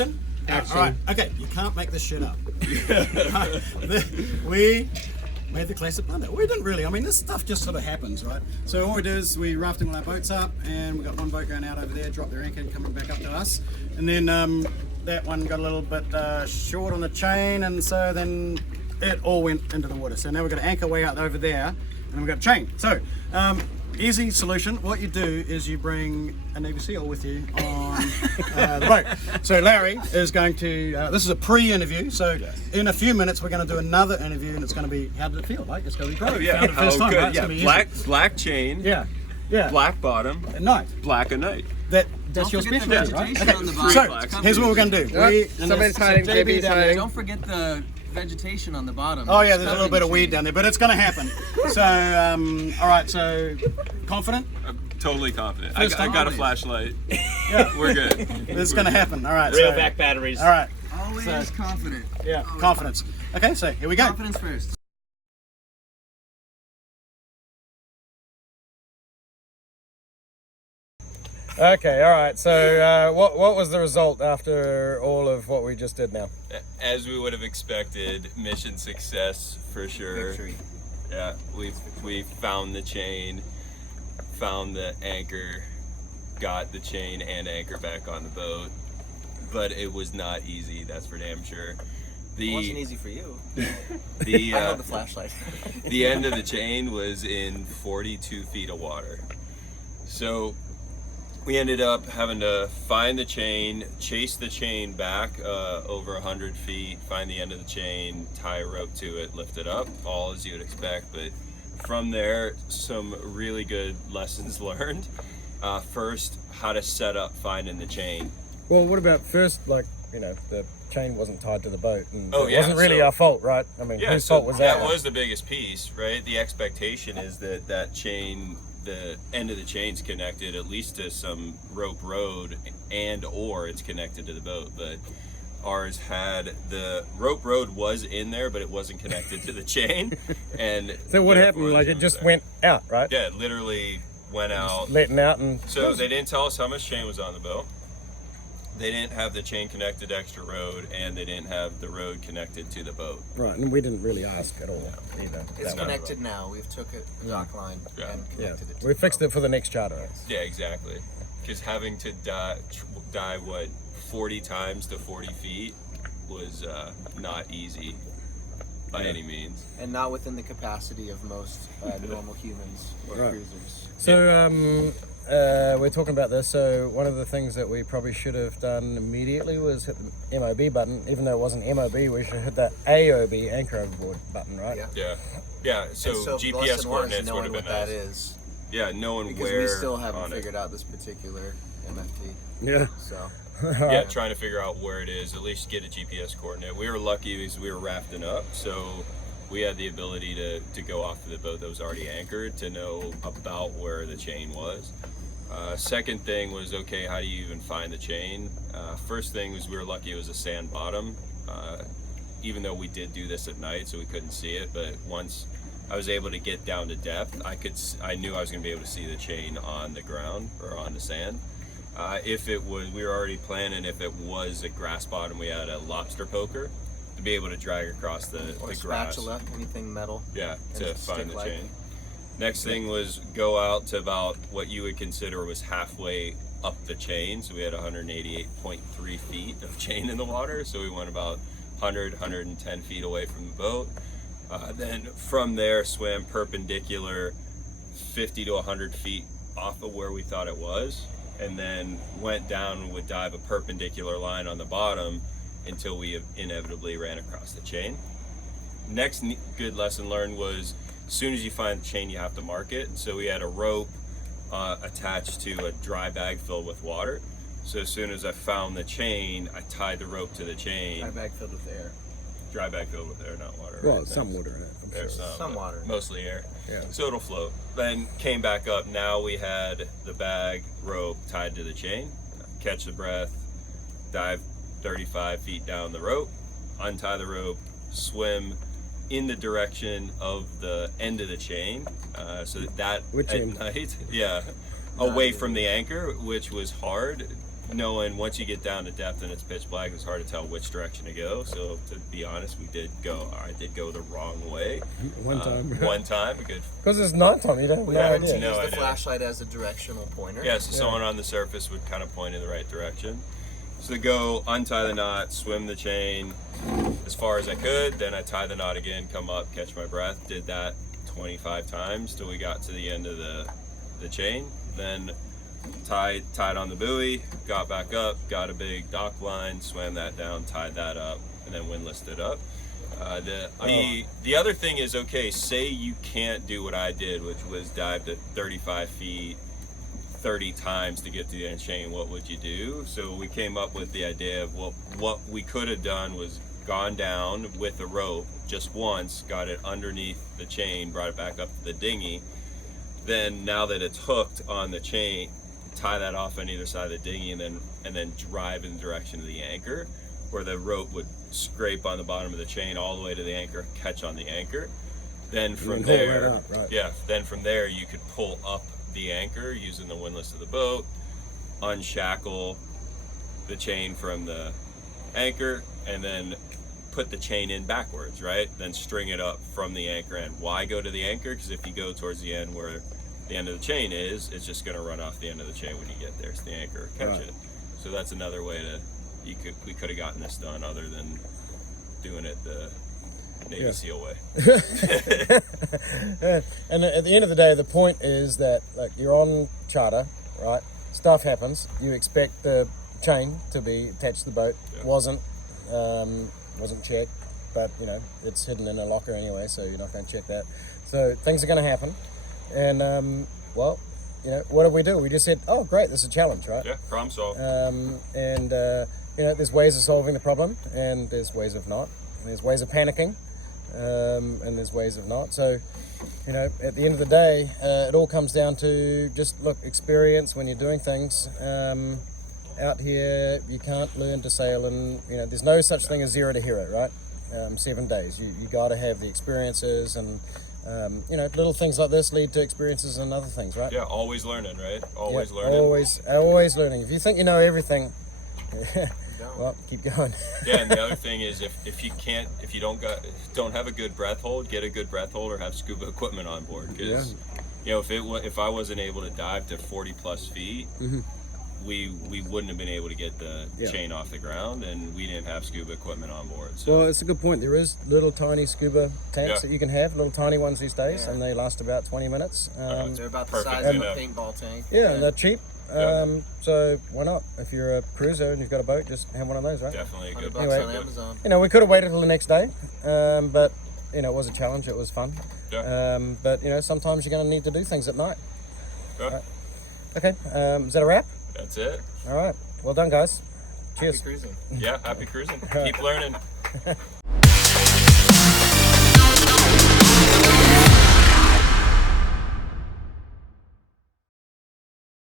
Action. Action. All right. Okay, you can't make this shit up. We made the classic blunder. We didn't really. I mean, this stuff just sort of happens, right? So all we do is we rafting all our boats up, and we've got one boat going out over there, drop their anchor, and coming back up to us. And then that one got a little bit short on the chain, and so then it all went into the water. So now we've got an anchor way out over there, and we've got a chain. So easy solution. What you do is you bring a Navy SEAL with you on the boat. So Larry is going to, this is a pre-interview, so in a few minutes we're going to do another interview, and it's going to be, how did it feel? Like, it's going to be great. Oh, yeah. Found it first time, good. right? It's Yeah. gonna be easy. Black chain. Yeah. Yeah. Black bottom. At night. Black at night. That's your forget the specialty, right? vegetation on the bottom. So here's what we're going to do. Yep. Somebody's hiding, JB's hiding. Don't forget the vegetation on the bottom. Oh yeah, It's there's a covered little bit in of weed chain. down there, but it's going to happen. So, all right, so confident? I'm totally confident. First I time got a always. flashlight. Yeah. We're good. It's going to happen. All right. Real so, back batteries. All right. Always So- confident. Yeah, confidence. Okay, so here we go. Confidence first. Okay, all right. So, what was the result after all of what we just did now? As we would have expected, mission success for sure. Victory. Yeah, we found the chain, found the anchor, got the chain and anchor back on the boat, but it was not easy. That's for damn sure. It wasn't easy for you. The I held the flashlight. the end of the chain was in 42 feet of water. So we ended up having to find the chain, chase the chain back over 100 feet, find the end of the chain, tie a rope to it, lift it up, all as you would expect. But from there, some really good lessons learned. First, how to set up finding the chain. Well, what about first, like, you know, the chain wasn't tied to the boat, and Oh, it yeah, wasn't really so- our fault, right? I mean, Yeah, whose so fault was that? that was the biggest piece, right? The expectation is that that chain, the end of the chain's connected at least to some rope road, and or it's connected to the boat. But ours had the rope road was in there, but it wasn't connected to the chain. And So what therefore happened? Like, it was just there. went out, right? Yeah, it literally went out. Letting out, and So they didn't tell us how much chain was on the boat. They didn't have the chain connected to extra road, and they didn't have the road connected to the boat. right, and we didn't really ask at all either. It's that way. connected now. We've took it dock line Yeah. and Yeah, connected it. To we the fixed boat. it for the next charter. Yeah, exactly. Because having to dive what 40 times to 40 feet was not easy by any means. And not within the capacity of most normal humans or Right. cruisers. So we're talking about this. So one of the things that we probably should have done immediately was hit the MOB button. Even though it wasn't MOB, we should have hit that AOB, anchor overboard button, right? Yeah. Yeah, yeah. So, And GPS lesson one is coordinates would knowing have been what that nice. is. Yeah, knowing Because where we still haven't on figured out this particular MFT. Yeah. So Yeah, trying to figure out where it is. At least get a GPS coordinate. We were lucky because we were rafting up, so we had the ability to go off to the boat that was already anchored to know about where the chain was. Second thing was, okay, how do you even find the chain? First thing was we were lucky it was a sand bottom, even though we did do this at night, so we couldn't see it. But once I was able to get down to depth, I knew I was going to be able to see the chain on the ground or on the sand. If it was, we were already planning if it was a grass bottom, we had a lobster poker to be able to drag across the or grass. spatula, anything metal. Yeah, and to find the stick-like. chain. Next thing was go out to about what you would consider was halfway up the chain. So we had 188.3 feet of chain in the water. So we went about 110 feet away from the boat. Then from there swam perpendicular 50 to 100 feet off of where we thought it was. And then went down and would dive a perpendicular line on the bottom until we inevitably ran across the chain. Next good lesson learned was as soon as you find the chain, you have to mark it. So we had a rope attached to a dry bag filled with water. So as soon as I found the chain, I tied the rope to the chain. Dry bag filled with air. Dry bag filled with air, not water. Well, right? some water in it, I'm There's sure. Some water. Mostly air. Yeah. So it'll float. Then came back up. Now we had the bag rope tied to the chain. Catch the breath, dive 35 feet down the rope, untie the rope, swim in the direction of the end of the chain. So that Which at end? night, yeah, away from the anchor, which was hard. knowing once you get down to depth and it's pitch black, it's hard to tell which direction to go. So to be honest, I did go the wrong way. One time. One time, good. Because it's nighttime, you don't have no Yeah, idea. no Use the idea. flashlight as a directional pointer. Yeah, so someone on the surface would kind of point in the right direction. So go untie the knot, swim the chain as far as I could, then I tie the knot again, come up, catch my breath. Did that 25 times till we got to the end of the chain. Then tied on the buoy, got back up, got a big dock line, swam that down, tied that up, and then windlassed it up. The other thing is, okay, say you can't do what I did, which was dive to 35 feet 30 times to get to the end chain. What would you do? So we came up with the idea of what we could have done was gone down with a rope just once, got it underneath the chain, brought it back up to the dinghy. Then now that it's hooked on the chain, tie that off on either side of the dinghy, and then drive in the direction of the anchor, where the rope would scrape on the bottom of the chain all the way to the anchor, catch on the anchor. Then from pull it there, right up, right. yeah, then from there you could pull up the anchor using the windlass of the boat, unshackle the chain from the anchor, and then put the chain in backwards, right? Then string it up from the anchor end. Why go to the anchor? Because if you go towards the end where the end of the chain is, it's just going to run off the end of the chain when you get there. It's the anchor, catch Right. it. So that's another way we could have gotten this done other than doing it the Navy Yeah. SEAL way. And at the end of the day, the point is that, like, you're on charter, right? Stuff happens. You expect the chain to be attached to the boat. Yeah. Wasn't checked, but you know it's hidden in a locker anyway, so you're not going to check that. So things are going to happen, and well, you know, what did we do? We just said, oh great, this is a challenge, right? Yeah, problem solved. And you know, there's ways of solving the problem, and there's ways of not. And there's ways of panicking, and there's ways of not. So, you know, at the end of the day, it all comes down to just experience when you're doing things. Out here, you can't learn to sail, and you know, there's no such thing as zero to hero, right? 7 days. You got to have the experiences, and you know, little things like this lead to experiences and other things, right? Yeah, always learning, right? Always Yeah, learning. always learning. If you think you know everything, well, keep going. Yeah, and the other thing is if you don't have a good breath hold, get a good breath hold or have scuba equipment on board. Because you know, if I wasn't able to dive to 40 plus feet, we wouldn't have been able to get the chain off the ground, and we didn't have scuba equipment on board. So Well, it's a good point. There is little tiny scuba tanks Yeah. that you can have, little tiny ones these days, Yeah. and they last about 20 minutes. They're about the Perfect size of a enough. paintball tank. Yeah, and they're cheap. Yeah. So why not? If you're a cruiser and you've got a boat, just have one of those, right? definitely a good. $100 Anyway. on Amazon. You know, we could have waited till the next day, but you know, it was a challenge. It was fun. Yeah. But you know, sometimes you're going to need to do things at night. Yeah. Okay, is that a wrap? That's it. All right. Well done, guys. Cheers. Happy cruising. Yeah, happy cruising. Keep learning.